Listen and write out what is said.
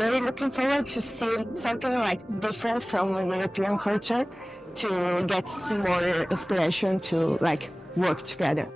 very looking forward to see something like different from European culture to get more inspiration to like work together.